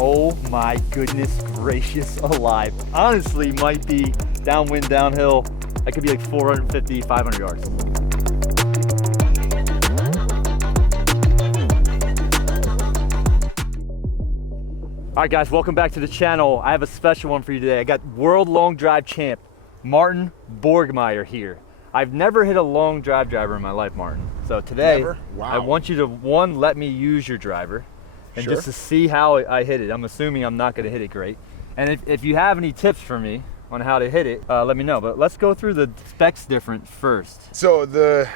Oh my goodness gracious alive. Honestly, might be downwind, downhill. That could be like 450, 500 yards. All right guys, welcome back to the channel. I have a special one for you today. I got world long drive champ, Martin Borgmeier here. I've never hit a long drive driver in my life, Martin. So today, Wow. I want you to, one, let me use your driver. And Sure. just to see how I hit it. I'm assuming I'm not gonna hit it great. And if you have any tips for me on how to hit it, let me know. But let's go through the specs different first. So the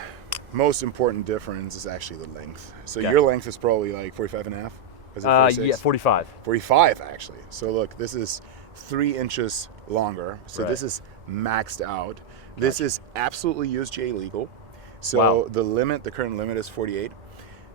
most important difference is actually the length. So Yeah. your length is probably like 45 and a half? Is it 46? Yeah, 45. 45 actually. So look, this is 3 inches longer. So Right. this is maxed out. This is absolutely USGA legal. So Wow. the current limit is 48.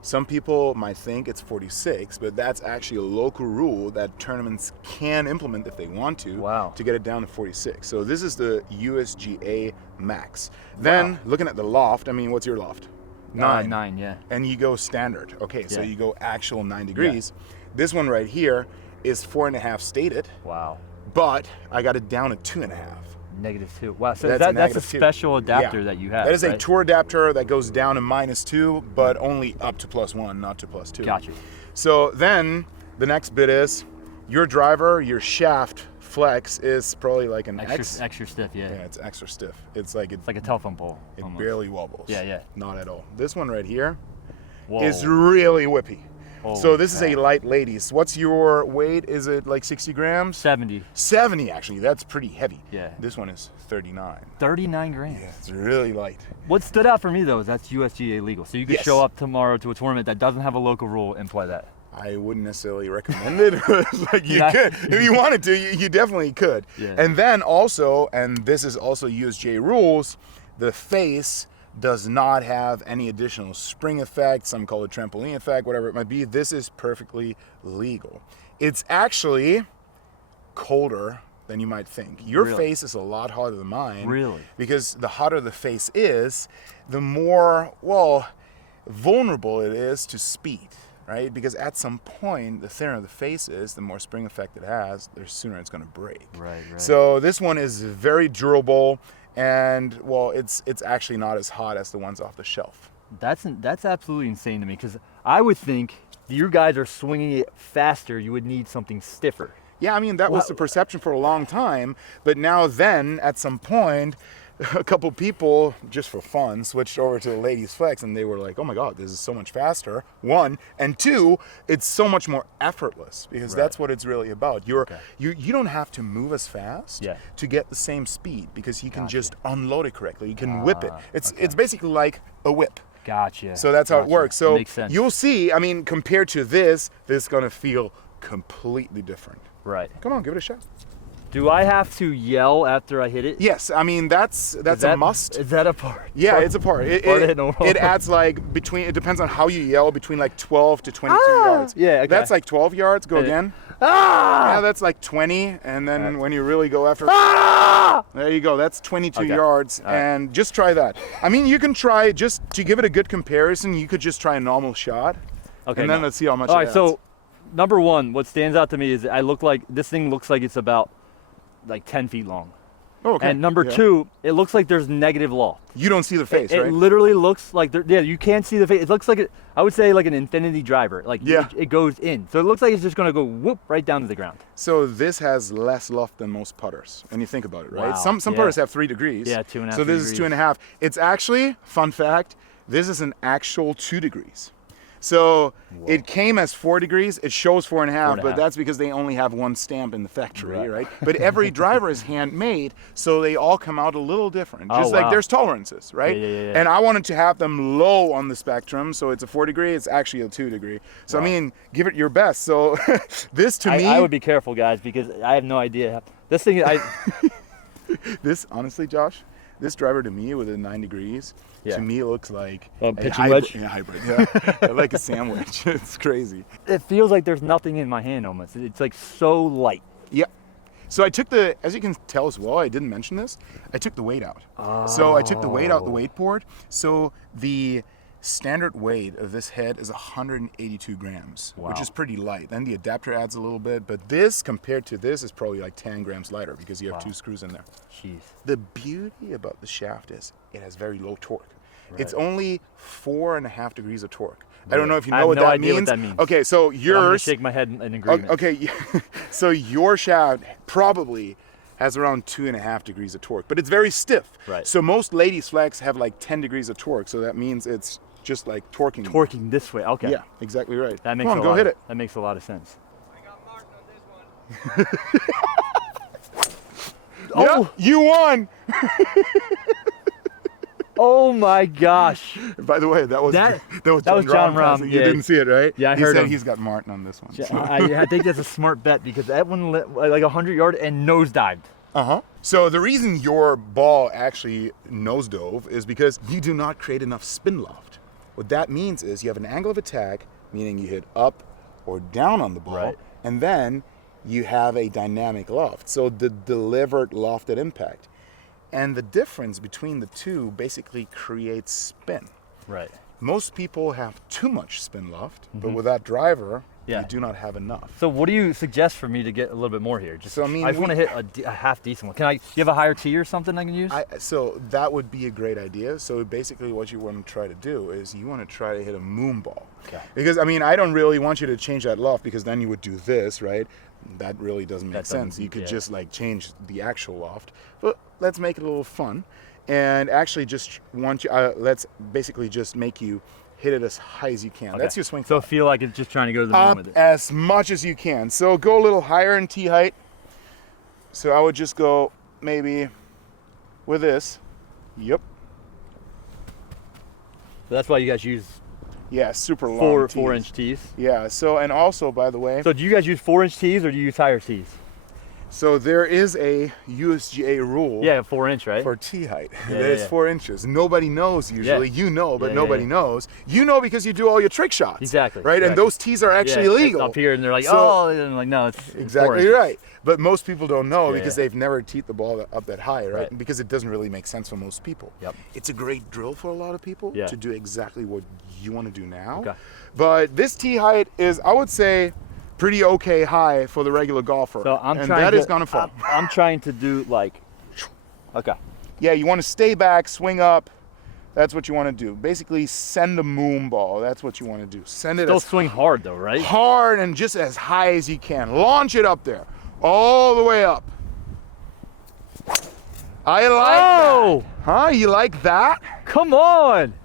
Some people might think it's 46, but that's actually a local rule that tournaments can implement if they want to, Wow. to get it down to 46. So this is the USGA max. Then looking at the loft, I mean, what's your loft? 9. 9, yeah. And you go standard. Okay, so Yeah. you go actual 9 degrees. This one right here is 4.5 stated, Wow. but I got it down at 2.5. -2. Wow, so That's that's a -2. special adapter Yeah. that you have. That is a right? tour adapter that goes down to -2, but only up to +1, not to +2. Gotcha. So then the next bit is your driver, your shaft flex is probably like an X. Extra stiff, yeah. Yeah, it's extra stiff. It's like It's like a telephone pole. it almost. barely wobbles. Yeah, yeah. Not at all. This one right here Whoa. is really whippy. Holy So this is a crap. light ladies. What's your weight? Is it like 60 grams? 70. 70 actually. That's pretty heavy. Yeah. This one is 39. 39 grams. Yeah, it's really light. What stood out for me though is that's USGA legal. So you could Yes. show up tomorrow to a tournament that doesn't have a local rule and play that. I wouldn't necessarily recommend it. Like you Yeah. could, if you wanted to, you definitely could. Yeah. And then also, and this is also USGA rules, the face does not have any additional spring effect. Some call it trampoline effect, whatever it might be. This is perfectly legal. It's actually colder than you might think. Your Really? face is a lot hotter than mine. Really? Because the hotter the face is, the more, well, vulnerable it is to speed, right? Because at some point, the thinner the face is, the more spring effect it has, the sooner it's gonna break. Right. So this one is very durable, and well, it's actually not as hot as the ones off the shelf. That's absolutely insane to me because I would think you guys are swinging it faster. You would need something stiffer. Yeah, I mean, that was the perception for a long time, but now then, at some point, a couple people, just for fun, switched over to the ladies flex, and they were like, oh my God, this is so much faster, 1, and 2, it's so much more effortless, because Right. that's what it's really about. You don't have to move as fast Yeah. to get the same speed, because you can Gotcha. just unload it correctly. You can whip it. It's okay. it's basically like a whip. Gotcha. So that's how it Gotcha. works. So Makes sense. you'll see, I mean, compared to this is gonna feel completely different. Right. Come on, give it a shot. Do I have to yell after I hit it? Yes, I mean that's a must. Is that a part? Yeah, it's a part. Part of it, no It problem. adds like between. It depends on how you yell. Between like 12 to 22 yards. Yeah, okay. That's like 12 yards. Go again. Ah! Yeah, that's like 20. And then when you really go after, Ah! there you go. That's 22 Okay. yards. All right. And just try that. I mean, you can try just to give it a good comparison. You could just try a normal shot. Okay. And then no. let's see how much. All it right. adds. So, number one, what stands out to me is this thing looks like it's about like 10 feet long. Oh, okay. And number Yeah. two, it looks like there's negative loft. You don't see the face, It right? literally looks like you can't see the face. It looks like I would say like an infinity driver. Like Yeah. it goes in. So it looks like it's just gonna go whoop right down to the ground. So this has less loft than most putters, when you think about it, right? Wow, Some yeah. putters have 3 degrees. Yeah, 2.5, So 3 this is degrees. 2.5. It's actually, fun fact, this is an actual 2 degrees. So it came as 4 degrees. It shows 4.5, 4.5. but that's because they only have one stamp in the factory, Right. right? But every driver is handmade, so they all come out a little different. Oh, Just like wow. there's tolerances, right? Yeah. And I wanted to have them low on the spectrum, so it's a 4 degree. It's actually a 2 degree. So I mean, give it your best. So this to me, I would be careful, guys, because I have no idea. This thing, this honestly, Josh, this driver to me with a 9 degrees, Yeah. to me it looks like A a pitching hybrid. wedge? Yeah, hybrid. Yeah, like a sandwich. It's crazy. it feels like there's nothing in my hand almost. It's like so light. Yeah. So I took the, as you can tell as well, I didn't mention this, I took the weight out. So I took the weight out the weight board. So the standard weight of this head is 182 grams, Wow. which is pretty light. Then the adapter adds a little bit, but this compared to this is probably like 10 grams lighter because you have 2 screws in there. Jeez. The beauty about the shaft is it has very low torque. Right. It's only 4.5 degrees of torque. I don't know if you I know have what no that idea means. what that means. Okay, so I'm gonna yours. shake my head in agreement. Okay, so your shaft probably has around 2.5 degrees of torque, but it's very stiff. Right. So most ladies' flex have like 10 degrees of torque, so that means it's just like torquing. Torquing this way. Okay. Yeah, exactly right. That makes Come on, a go lot hit of, it. That makes a lot of sense. I got Martin on this one. Oh, you won! Oh my gosh. By the way, that was That was John Rahm, passing. yeah. You didn't see it, right? Yeah, I he heard said him. he's got Martin on this one. I think that's a smart bet because that one lit like 100-yard and nosedived. So the reason your ball actually nose dove is because you do not create enough spin loft. What that means is you have an angle of attack, meaning you hit up or down on the ball, Right. and then you have a dynamic loft. So the delivered lofted impact. And the difference between the two basically creates spin. Right. Most people have too much spin loft, but with that driver, Yeah. you do not have enough. So what do you suggest for me to get a little bit more here? Just So, I mean, just want to hit a half decent one. Can I? You have a higher tee or something I can use? So that would be a great idea. So basically what you want to try to do is you want to try to hit a moon ball. Okay. Because, I mean, I don't really want you to change that loft because then you would do this, right? That really doesn't make That doesn't- sense. You could yeah. just like change the actual loft. But let's make it a little fun. And actually just want you, let's basically just make you hit it as high as you can. Okay. That's your swing. So feel like it's just trying to go to the moon Up with it. as much as you can. So go a little higher in tee height. So I would just go maybe with this. Yep. That's why you guys use Yeah, super long. 4-inch tees. Yeah. So and also, by the way, So do you guys use 4-inch tees or do you use higher tees? so there is a USGA rule. Yeah, 4-inch, right? For tee height, Yeah, that is yeah. 4 inches. Nobody knows usually. Yeah. You know, but Yeah, nobody yeah. knows. You know because you do all your trick shots. Exactly, Right, and exactly. those tees are actually Yeah, it's illegal. up here, and they're like, So- oh, and I'm like, no, it's 4 Exactly inches. right. But most people don't know Yeah, because yeah. they've never teed the ball up that high, right? Right. Because it doesn't really make sense for most people. Yep. It's a great drill for a lot of people Yeah. to do exactly what you want to do now. Okay. But this tee height is, I would say, pretty okay high for the regular golfer. So I'm and trying that to, is gonna fall. I'm trying to do like, okay. Yeah, you want to stay back, swing up. That's what you want to do. Basically, send a moon ball. That's what you want to do. Send it Still as swing hard though, right? hard and just as high as you can. Launch it up there, all the way up. I like Oh, that. Huh? You like that? come on.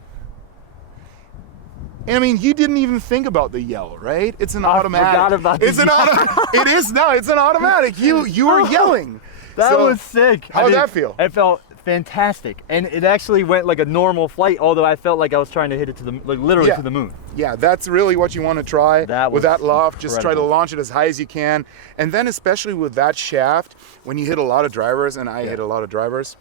I mean, you didn't even think about the yell, right? It's an I automatic. forgot about the It's an auto. It is now. It's an automatic. You were yelling. That So, was sick. How'd that feel? It felt fantastic, and it actually went like a normal flight. Although I felt like I was trying to hit it to the like literally Yeah. to the moon. Yeah, that's really what you want to try That with was that loft. Just try to incredible. launch it as high as you can. And then especially with that shaft, when you hit a lot of drivers, and I hit a lot of drivers,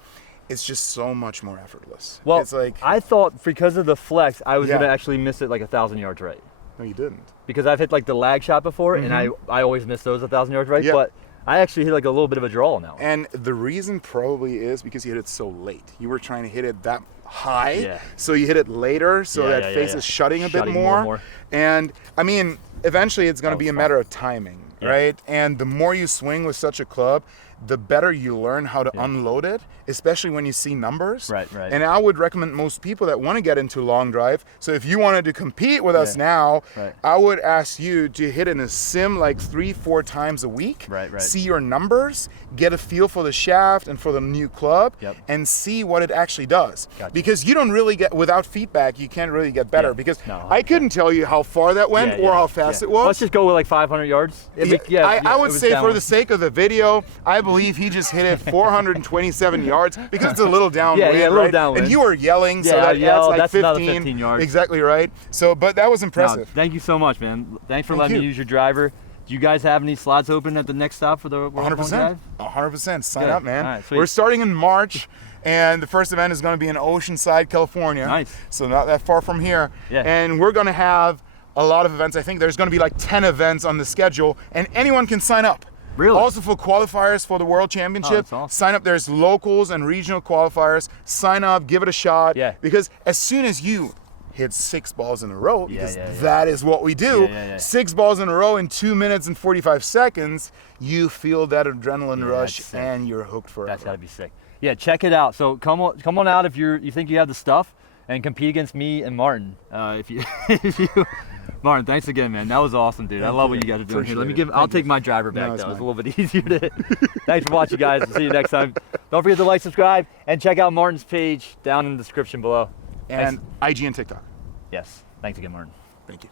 it's just so much more effortless. Well, it's like, I thought because of the flex, I was Yeah. gonna actually miss it like 1,000 yards right. no, you didn't. Because I've hit like the lag shot before, and I always miss those 1,000 yards right. Yeah. But I actually hit like a little bit of a draw now. And the reason probably is because you hit it so late. You were trying to hit it that high, Yeah. so you hit it later, so Yeah, that yeah, face yeah. is shutting a Shutting bit more more. and more. And I mean, eventually it's going to That be a was matter of timing, Yeah. right? And the more you swing with such a club, the better you learn how to unload it, especially when you see numbers. Right, right. And I would recommend most people that want to get into long drive. So if you wanted to compete with us Yeah. now, Right. I would ask you to hit in a sim like 3-4 times a week. Right, right. See your numbers, get a feel for the shaft and for the new club, Yep. and see what it actually does. Gotcha. Because you don't really get, without feedback, you can't really get better. Yeah. Because No, I couldn't tell you how far that went Yeah, or yeah, how fast yeah. it was. Let's just go with like 500 yards. I would it was say down. for the sake of the video, I believe he just hit it 427 yards because it's a little downwind. Yeah, a little right? downwind. And you were yelling, so Yeah, I that adds yelled. like That's 15. another 15 yards. Exactly right. So, but that was No, impressive. thank you so much, man. Thanks for Thank letting you. me use your driver. Do you guys have any slots open at the next stop for the World Long 100%. Drive? 100%. Sign Good. up, man. All right, sweet. We're starting in March, and the first event is going to be in Oceanside, California. Nice. So not that far from here. Yeah. And we're going to have a lot of events. I think there's going to be like 10 events on the schedule, and anyone can sign up. Really? Also for qualifiers for the World Championship, that's awesome. sign up. There's locals and regional qualifiers. Sign up, give it a shot. Yeah. Because as soon as you hit 6 balls in a row, Yeah, because yeah, yeah. that is what we do. Yeah. 6 balls in a row in 2 minutes and 45 seconds, you feel that adrenaline Yeah, rush that's sick. and you're hooked forever. That's gotta be sick. Yeah, check it out. So come on out if you think you have the stuff, and compete against me and Martin. If you, Martin, thanks again, man. That was awesome, dude. I Thank love you. what you guys are doing here. Let me Appreciate it. I'll Thank take you. my driver back No, it's though. It's a fine. little bit easier to. Thanks for watching, guys. See you next time. Don't forget to like, subscribe, and check out Martin's page down in the description below. And IG and TikTok. Yes. Thanks again, Martin. Thank you.